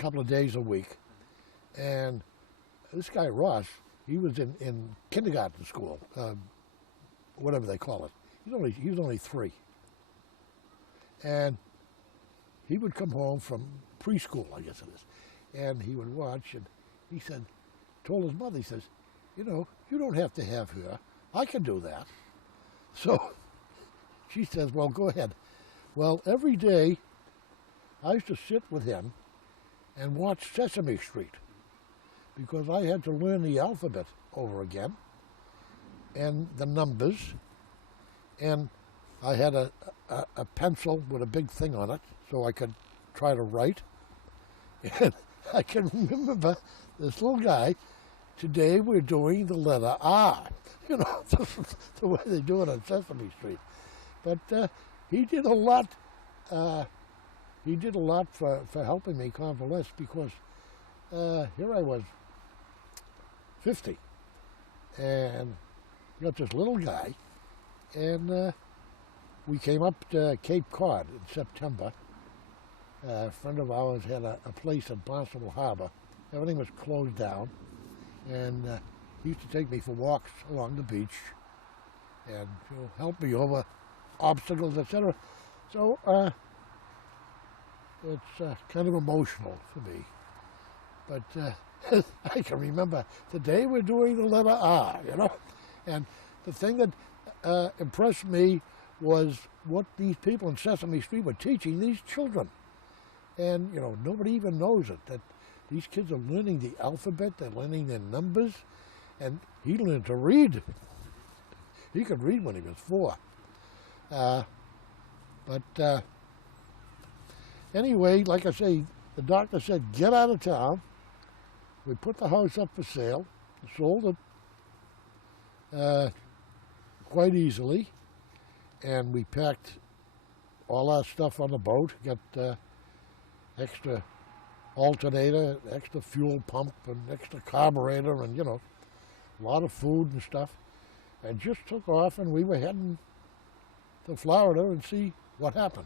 couple of days a week. And this guy, Ross, he was in kindergarten school, whatever they call it. He was only 3. And he would come home from preschool, I guess it is, and he would watch, and he said, told his mother, he says, you know, you don't have to have her. I can do that. So she says, well, go ahead. Well, every day I used to sit with him and watch Sesame Street because I had to learn the alphabet over again and the numbers, and I had a pencil with a big thing on it so I could try to write. And I can remember this little guy, today we're doing the letter R. You know, the way they do it on Sesame Street. But he did a lot. He did a lot for helping me convalesce because here I was, 50, and got this little guy, and we came up to Cape Cod in September. A friend of ours had a place at Barnstable Harbor. Everything was closed down, and he used to take me for walks along the beach and help me over obstacles, etc. So it's kind of emotional for me. But I can remember the day we're doing the letter R, you know. And the thing that impressed me was what these people in Sesame Street were teaching these children. And, you know, nobody even knows it, that these kids are learning the alphabet, they're learning their numbers, and he learned to read. He could read when he was 4. But anyway, like I say, the doctor said, get out of town. We put the house up for sale, sold it quite easily, and we packed all our stuff on the boat, got extra alternator, extra fuel pump, and extra carburetor, and, you know, a lot of food and stuff, and just took off, and we were heading to Florida and see what happened.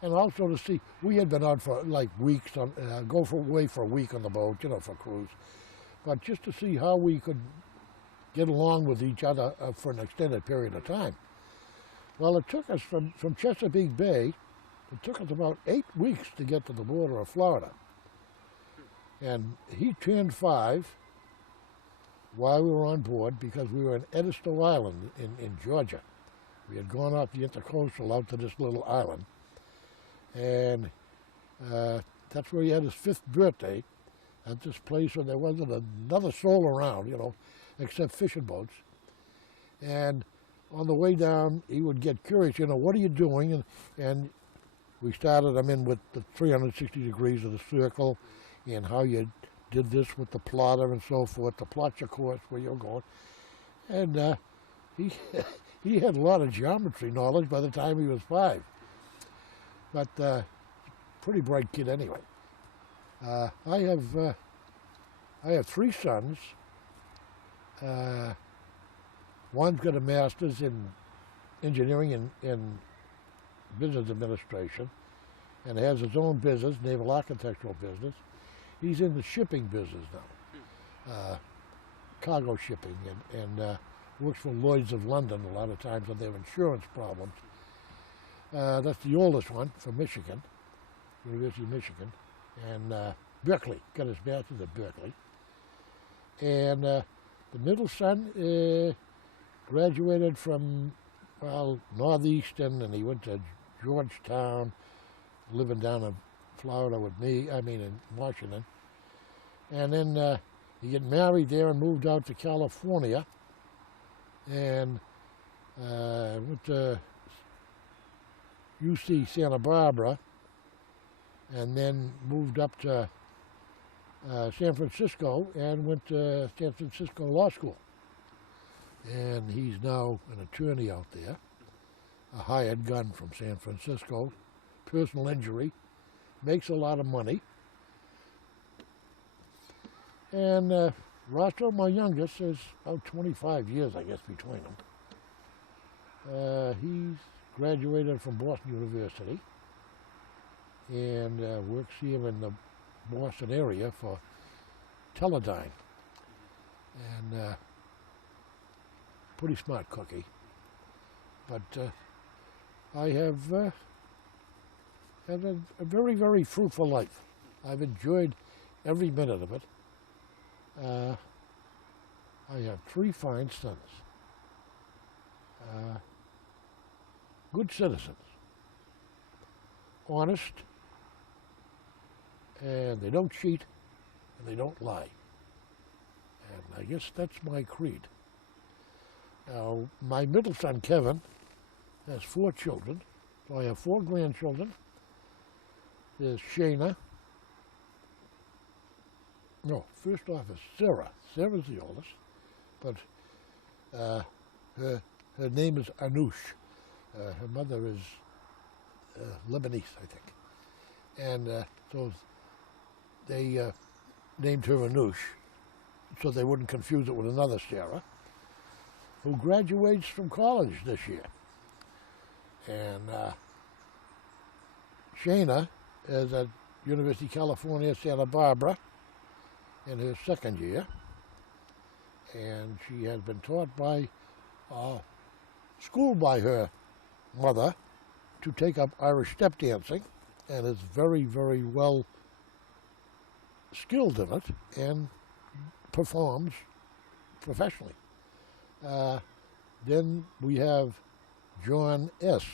And also to see, we had been out for like weeks, away for a week on the boat, you know, for cruise, but just to see how we could get along with each other for an extended period of time. Well, it took us from Chesapeake Bay, it took us about 8 weeks to get to the border of Florida. And he turned 5 while we were on board because we were in Edisto Island in Georgia. We had gone off the intercoastal out to this little island. And that's where he had his 5th birthday, at this place where there wasn't another soul around, you know, except fishing boats. And on the way down, he would get curious, you know, what are you doing? And we started him in with the 360 degrees of the circle and how you did this with the plotter and so forth, to plot your course where you're going. And he had a lot of geometry knowledge by the time he was 5. But pretty bright kid anyway. I have 3 sons. One's got a master's in engineering and business administration, and has his own business, naval architectural business. He's in the shipping business now, cargo shipping, and works for Lloyd's of London a lot of times on their insurance problems. That's the oldest one from Michigan, University of Michigan, and Berkeley, got his master's at Berkeley. And the middle son graduated from, well, Northeastern, and he went to Georgetown, living down in Florida with me, in Washington. And then he got married there and moved out to California, and went to UC Santa Barbara, and then moved up to San Francisco and went to San Francisco Law School. And he's now an attorney out there, a hired gun from San Francisco, personal injury, makes a lot of money. And Roscoe, my youngest, is about 25 years, I guess, between them. He's graduated from Boston University and works here in the Boston area for Teledyne. And pretty smart cookie. But I have had a very, very fruitful life. I've enjoyed every minute of it. I have 3 fine sons. Good citizens. Honest. And they don't cheat. And they don't lie. And I guess that's my creed. Now, my middle son, Kevin, has 4 children. So I have 4 grandchildren. There's Shana. No, first off is Sarah. Sarah's the oldest. But her name is Anoush. Her mother is Lebanese, I think. And so they named her Anoush so they wouldn't confuse it with another Sarah, who graduates from college this year. And Shana is at University of California, Santa Barbara in her 2nd year. And she has been taught by school by her mother to take up Irish step dancing, and is very, very well skilled in it and performs professionally. Then we have John S.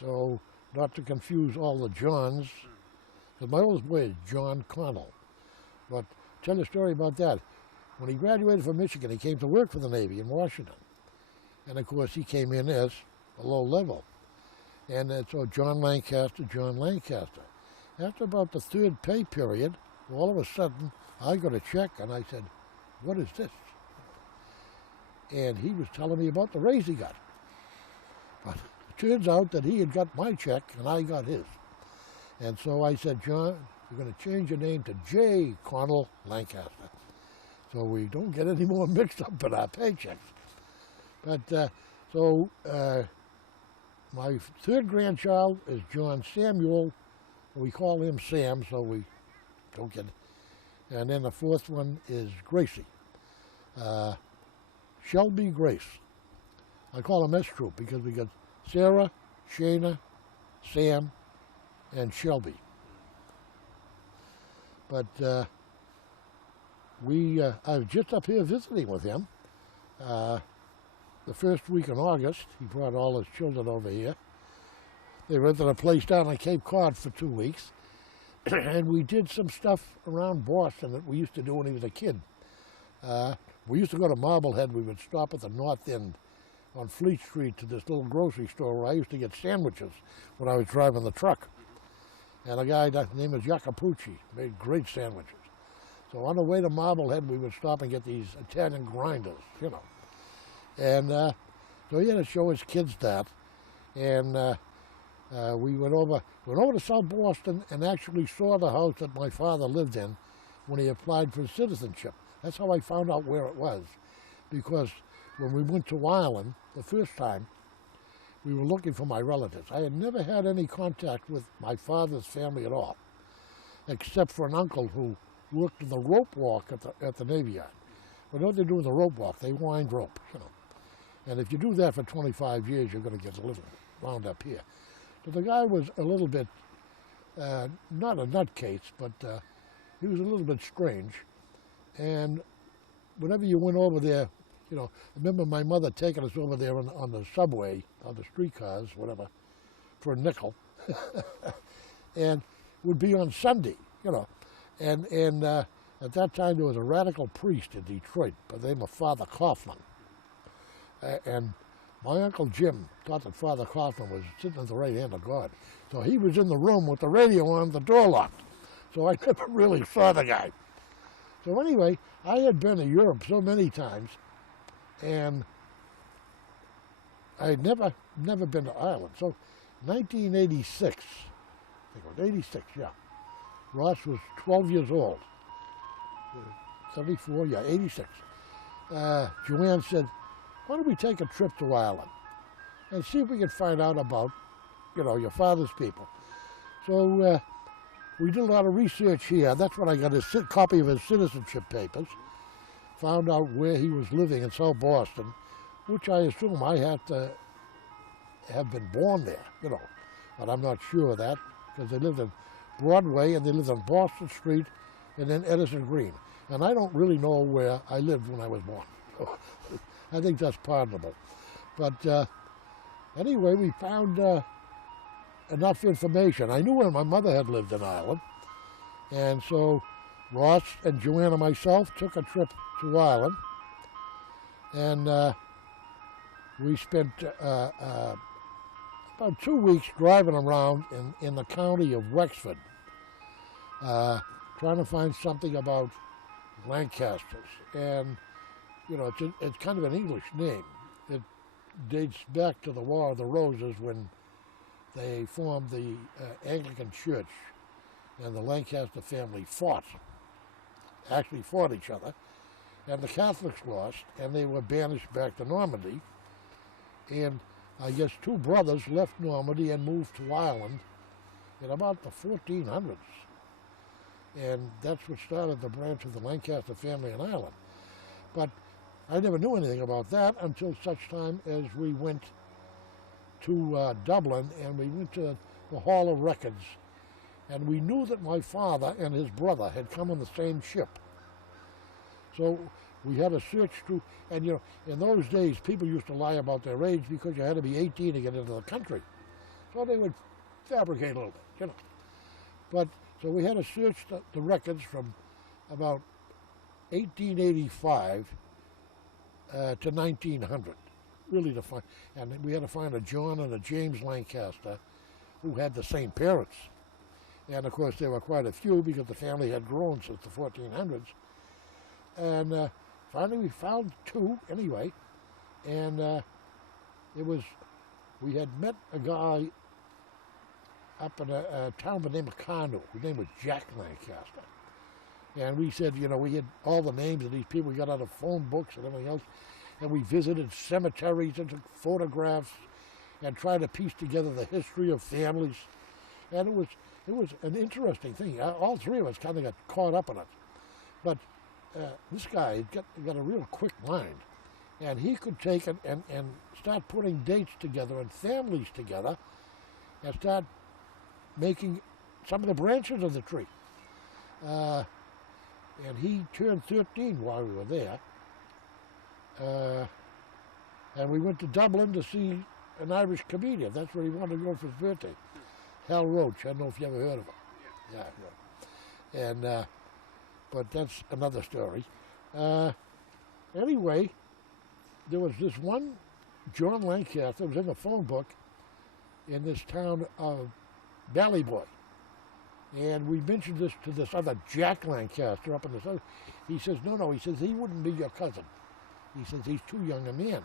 So not to confuse all the Johns, because my oldest boy is John Connell. But tell you a story about that. When he graduated from Michigan, he came to work for the Navy in Washington. And of course, he came in as a low level. And so John Lancaster. After about the 3rd pay period, all of a sudden, I got a check, and I said, "What is this?" And he was telling me about the raise he got. But it turns out that he had got my check, and I got his. And so I said, "John, you're going to change your name to J. Connell Lancaster, so we don't get any more mixed up in our paychecks." But my 3rd grandchild is John Samuel. We call him Sam, so we don't get. And then the 4th one is Gracie, Shelby Grace. I call them S Troop because we got Sarah, Shana, Sam, and Shelby. But I was just up here visiting with him. The first week in August, he brought all his children over here. They rented a place down on Cape Cod for 2 weeks. And we did some stuff around Boston that we used to do when he was a kid. We used to go to Marblehead. We would stop at the north end on Fleet Street to this little grocery store where I used to get sandwiches when I was driving the truck. And a guy, his name was Jacopucci, made great sandwiches. So on the way to Marblehead, we would stop and get these Italian grinders, you know. And so he had to show his kids that. And we went over to South Boston and actually saw the house that my father lived in when he applied for citizenship. That's how I found out where it was. Because when we went to Ireland the first time, we were looking for my relatives. I had never had any contact with my father's family at all, except for an uncle who worked in the rope walk at the Navy Yard. Well, what they do in the rope walk, they wind rope, you know. And if you do that for 25 years, you're going to get a little wound up here. So the guy was a little bit, not a nutcase, but he was a little bit strange. And whenever you went over there, you know, I remember my mother taking us over there on the subway, on the streetcars, whatever, for a nickel. And it would be on Sunday, you know. And at that time, there was a radical priest in Detroit by the name of Father Kaufman. And my Uncle Jim thought that Father Kaufman was sitting at the right hand of God. So he was in the room with the radio on, the door locked. So I never really saw the guy. So anyway, I had been to Europe so many times, and I had never been to Ireland. So 1986, I think it was 86, yeah. Ross was 12 years old. 74, yeah, 86. Joanne said, "Why don't we take a trip to Ireland and see if we can find out about, you know, your father's people?" So we did a lot of research here. That's when I got a copy of his citizenship papers. Found out where he was living in South Boston, which I assume I had to have been born there, you know. But I'm not sure of that, because they lived in Broadway and they lived on Boston Street and then Edison Green. And I don't really know where I lived when I was born. So I think that's pardonable. But anyway, we found enough information. I knew where my mother had lived in Ireland. And so Ross and Joanne and myself took a trip to Ireland. And we spent about 2 weeks driving around in the county of Wexford, trying to find something about Lancasters. And, you know, it's kind of an English name. It dates back to the War of the Roses, when they formed the Anglican Church, and the Lancaster family actually fought each other. And the Catholics lost, and they were banished back to Normandy. And I guess 2 brothers left Normandy and moved to Ireland in about the 1400s. And that's what started the branch of the Lancaster family in Ireland. But I never knew anything about that until such time as we went to Dublin, and we went to the Hall of Records. And we knew that my father and his brother had come on the same ship. So we had to search through, and you know, in those days, people used to lie about their age because you had to be 18 to get into the country. So they would fabricate a little bit, you know. But, so we had to search the records from about 1885 to 1900, really to find, and we had to find a John and a James Lancaster who had the same parents. And of course, there were quite a few because the family had grown since the 1400s. And finally, we found 2 anyway, and we had met a guy up in a town by the name of Carno. His name was Jack Lancaster. And we said, you know, we had all the names of these people. We got out of phone books and everything else, and we visited cemeteries and took photographs and tried to piece together the history of families. And it was an interesting thing. All 3 of us kind of got caught up in it. But this guy got a real quick mind, and he could take and start putting dates together and families together and start making some of the branches of the tree. And he turned 13 while we were there. And we went to Dublin to see an Irish comedian. That's where he wanted to go for his birthday. Hal Roach. I don't know if you ever heard of him. Yeah. And but that's another story. Anyway, there was this one John Lancaster, was in the phone book in this town of Ballyboy. And we mentioned this to this other Jack Lancaster up in the south. He says, no, he says, he wouldn't be your cousin. He says, he's too young a man.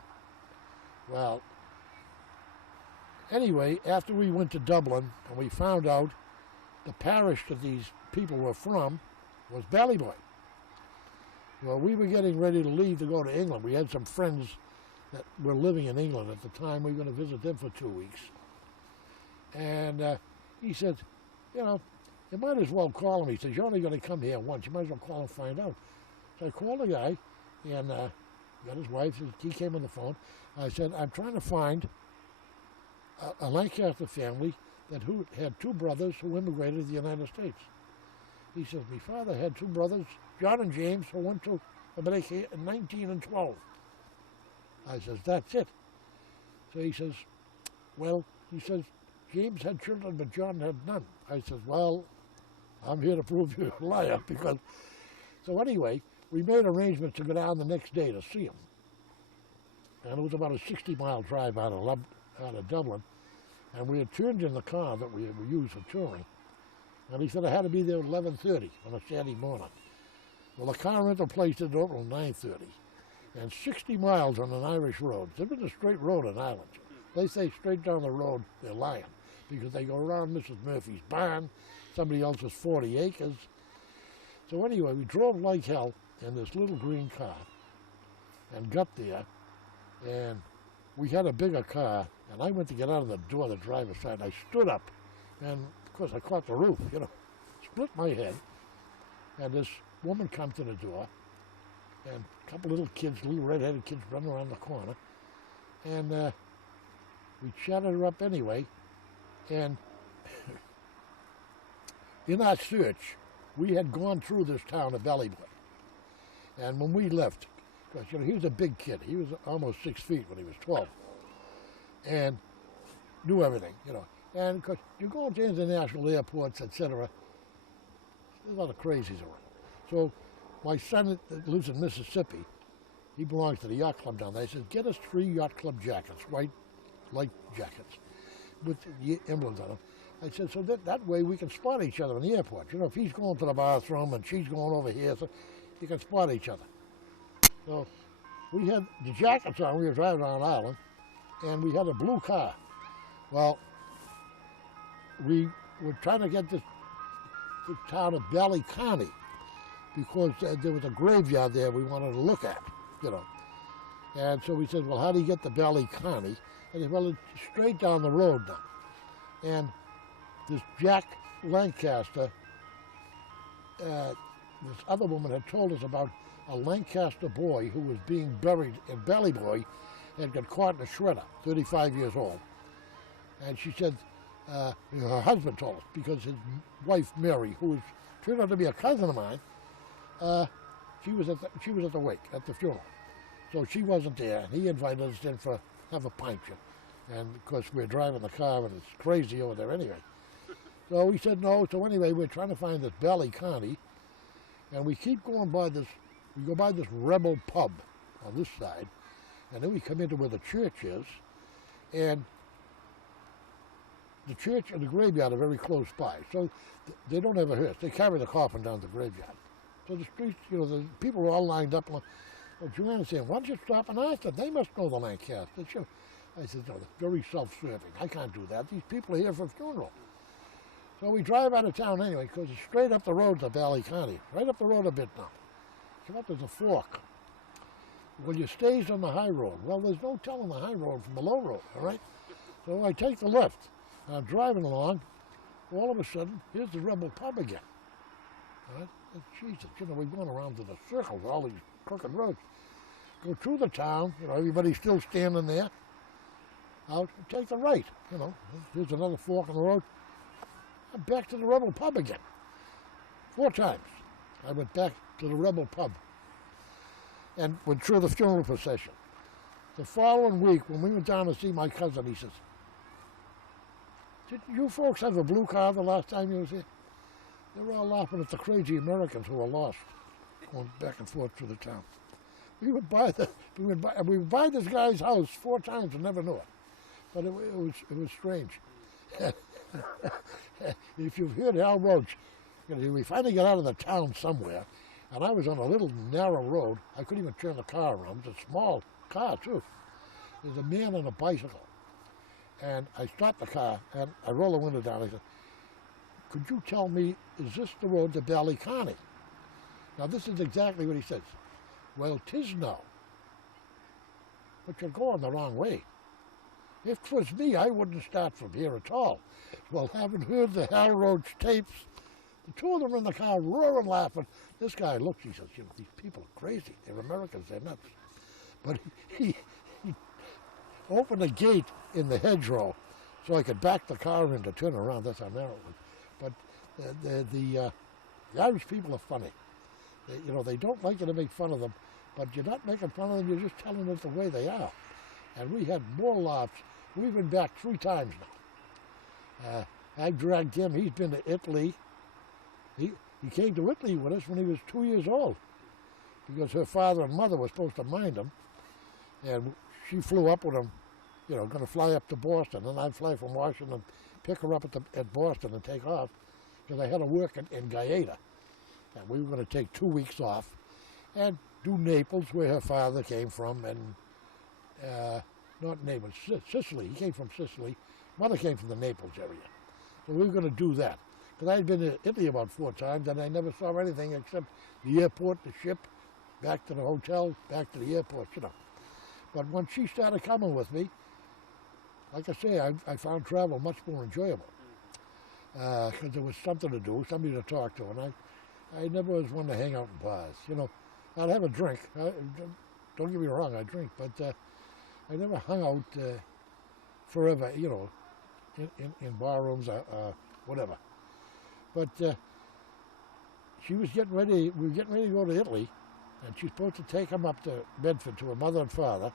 Well, anyway, after we went to Dublin and we found out the parish that these people were from was Ballyboy. Well, we were getting ready to leave to go to England. We had some friends that were living in England at the time. We were going to visit them for 2 weeks. And he said, you know, you might as well call him. He says, you're only going to come here once. You might as well call and find out. So I called the guy, and got his wife. He came on the phone. I said, I'm trying to find a Lancaster family that had 2 brothers who immigrated to the United States. He says, my father had 2 brothers, John and James, who went to America in 19 and 12. I says, that's it. So he says, well, he says, James had children, but John had none. I says, well, I'm here to prove you're a liar, because... So anyway, we made arrangements to go down the next day to see him. And it was about a 60-mile drive out of Dublin. And we had turned in the car that we used for touring. And he said I had to be there at 11:30 on a Saturday morning. Well, the car rental place didn't open until 9:30. And 60 miles on an Irish road. There was a straight road in Ireland. They say straight down the road, they're lying. Because they go around Mrs. Murphy's barn, somebody else's 40 acres. So anyway, we drove like hell in this little green car and got there. And we had a bigger car, and I went to get out of the door, the driver's side, and I stood up. And of course, I caught the roof, you know, split my head, and this woman comes to the door, and a couple little kids, little red-headed kids running around the corner, and we chatted her up anyway, and in our search, we had gone through this town of Ballad. And when we left, because he was a big kid, he was almost 6 feet when he was 12, and knew everything, And because you go to international airports, etc., there's a lot of crazies around. So my son that lives in Mississippi, he belongs to the yacht club down there. He says, get us 3 yacht club jackets, white light jackets, with the emblems on them. I said, so that way we can spot each other in the airport. If he's going to the bathroom and she's going over here, so you can spot each other. So we had the jackets on. We were driving around Ireland, and we had a blue car. Well, we were trying to get this town of Ballyconny because there was a graveyard there we wanted to look at, And so we said, well, how do you get to Ballyconny? And he said, well, it's straight down the road now. And this Jack Lancaster, this other woman had told us about a Lancaster boy who was being buried in Ballyboy and got caught in a shredder, 35 years old. And she said, her husband told us, because his wife, Mary, who turned out to be a cousin of mine, she was at the wake, at the funeral. So she wasn't there, and he invited us in for have a pint. And of course, we're driving the car, and it's crazy over there anyway. So we said no. So anyway, we're trying to find this Ballyconny, and we keep going by this. We go by this Rebel pub on this side, and then we come into where the church is, and the church and the graveyard are very close by. So they don't have a hearse. They carry the coffin down to the graveyard. So the streets, the people are all lined up. Well, Joanna's saying, why don't you stop and ask them? They must know the Lancasters. I said, no, that's very self-serving. I can't do that. These people are here for a funeral. So we drive out of town anyway, because it's straight up the road to Ballyconny. Right up the road a bit now. Come up, there's a fork. Well, you stays on the high road. Well, there's no telling the high road from the low road, all right? So I take the left. And I'm driving along. All of a sudden, here's the Rebel pub again. All right? And Jesus, we're going around to the circle with all these crooked roads. Go through the town, everybody's still standing there. Out and take the right, Here's another fork in the road. I'm back to the Rebel pub again. 4 times. I went back to the Rebel pub and went through the funeral procession. The following week, when we went down to see my cousin, he says, did you folks have a blue car the last time you was here? They were all laughing at the crazy Americans who were lost, going back and forth through the town. We would buy this guy's house 4 times and never knew it. But it was strange. If you've heard Al Roach, we finally got out of the town somewhere, and I was on a little narrow road. I couldn't even turn the car around. It was a small car, too. There's a man on a bicycle. And I stopped the car, and I rolled the window down. I said, could you tell me, is this the road to Ballyconny? Now, this is exactly what he says. Well, 'tis no. But you're going the wrong way. If 'twas me, I wouldn't start from here at all. Well, having heard the Hal Roach tapes, the 2 of them in the car roaring, laughing. This guy looks, he says, these people are crazy. They're Americans, they're nuts. But he opened a gate in the hedgerow so I could back the car in to turn around. That's how narrow it was. But the Irish people are funny. They don't like you to make fun of them, but you're not making fun of them, you're just telling them the way they are. And we had more laughs. We've been back 3 times now. I dragged him. He's been to Italy. He came to Italy with us when he was 2 years old because her father and mother were supposed to mind him. And she flew up with him, going to fly up to Boston. And I'd fly from Washington, pick her up at Boston and take off because I had to work in Gaeta. And we were going to take 2 weeks off and do Naples, where her father came from, and not Naples, Sicily. He came from Sicily. Mother came from the Naples area. So we were going to do that. Because I'd been to Italy about 4 times, and I never saw anything except the airport, the ship, back to the hotel, back to the airport, But when she started coming with me, like I say, I found travel much more enjoyable. because there was something to do, somebody to talk to, and I never was one to hang out in bars. You know, I'd have a drink. Don't get me wrong, I drink, but I never hung out forever, you know, in bar rooms or whatever. But she was getting ready, we were getting ready to go to Italy, and she's supposed to take him up to Bedford to her mother and father.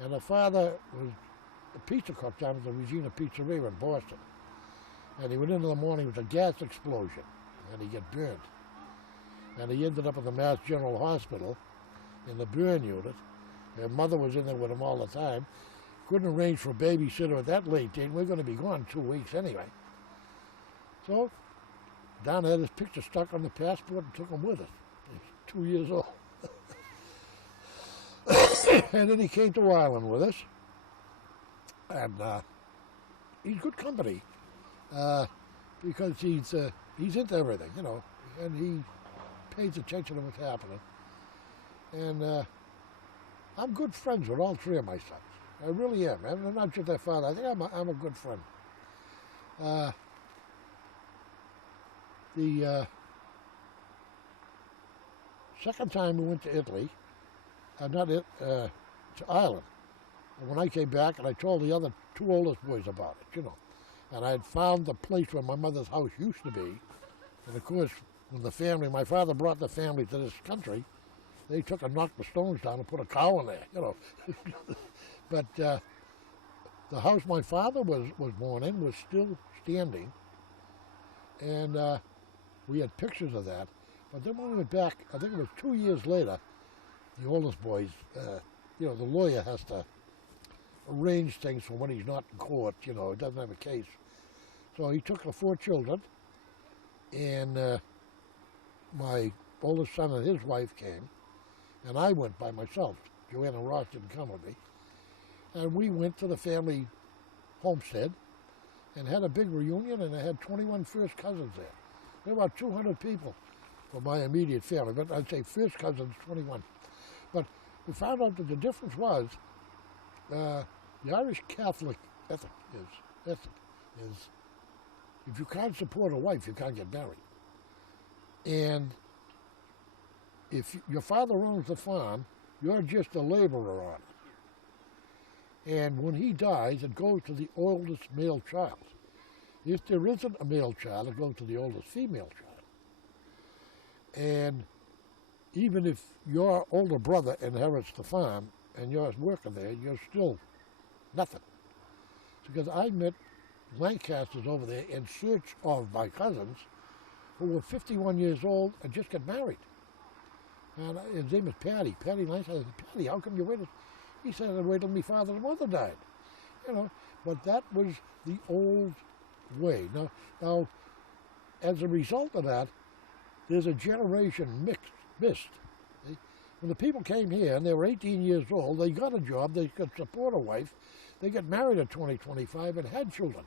And her father was a pizza cook down at the Regina Pizzeria in Boston. And he went in the morning with a gas explosion, and he got burned. And he ended up at the Mass General Hospital in the burn unit. Her mother was in there with him all the time. Couldn't arrange for a babysitter at that late date. We're going to be gone 2 weeks anyway. So, Don had his picture stuck on the passport and took him with us. He's 2 years old. And then he came to Ireland with us. And he's good company. Because he's into everything, you know, and he pays attention to what's happening. And I'm good friends with all three of my sons. I really am. I'm not just their father. I think I'm a good friend. The second time we went to Italy, to Ireland. And when I came back, and I told the other two oldest boys about it, you know. And I had found the place where my mother's house used to be. And of course, when my father brought the family to this country, they took and knocked the stones down and put a cow in there, you know. But the house my father was born in was still standing. And we had pictures of that. But then when we went back, I think it was 2 years later, the oldest boys, you know, the lawyer has to arrange things for when he's not in court, you know, he doesn't have a case. So he took the 4 children, and my oldest son and his wife came, and I went by myself. Joanna Ross didn't come with me. And we went to the family homestead and had a big reunion, and I had 21 first cousins there. There were about 200 people for my immediate family, but I'd say first cousins, 21. But we found out that the difference was the Irish Catholic ethic is if you can't support a wife, you can't get married. And if your father owns the farm, you're just a laborer on it. And when he dies, it goes to the oldest male child. If there isn't a male child, it goes to the oldest female child. And even if your older brother inherits the farm and you're working there, you're still nothing. Because I met Lancasters over there in search of my cousins who were 51 years old and just got married. And his name is Patty Lancaster. I said, Patty, how come you waited? He said, I waited till my father and mother died. You know, but that was the old way. Now, as a result of that, there's a generation missed. When the people came here and they were 18 years old, they got a job, they could support a wife, they got married at 20, 25 and had children.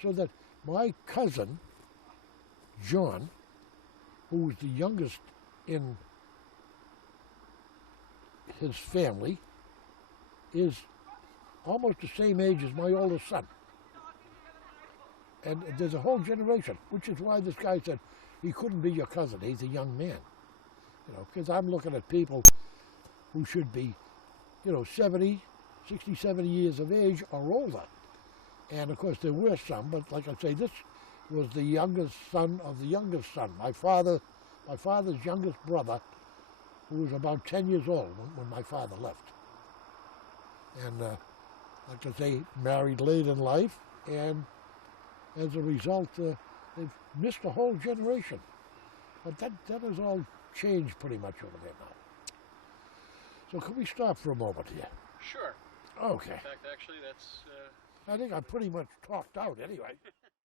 So that my cousin, John, who was the youngest in his family, is almost the same age as my oldest son. And there's a whole generation, which is why this guy said he couldn't be your cousin, he's a young man. You know, because I'm looking at people who should be, you know, 60, 70 years of age or older. And of course there were some, but like I say, this was the youngest son of the youngest son. My father's youngest brother, who was about 10 years old when my father left. And like I say, married late in life, and as a result, they've missed a whole generation. But that has all changed pretty much over there now. So can we stop for a moment here? Sure. Okay. In fact, actually, that's... I think I pretty much talked out anyway.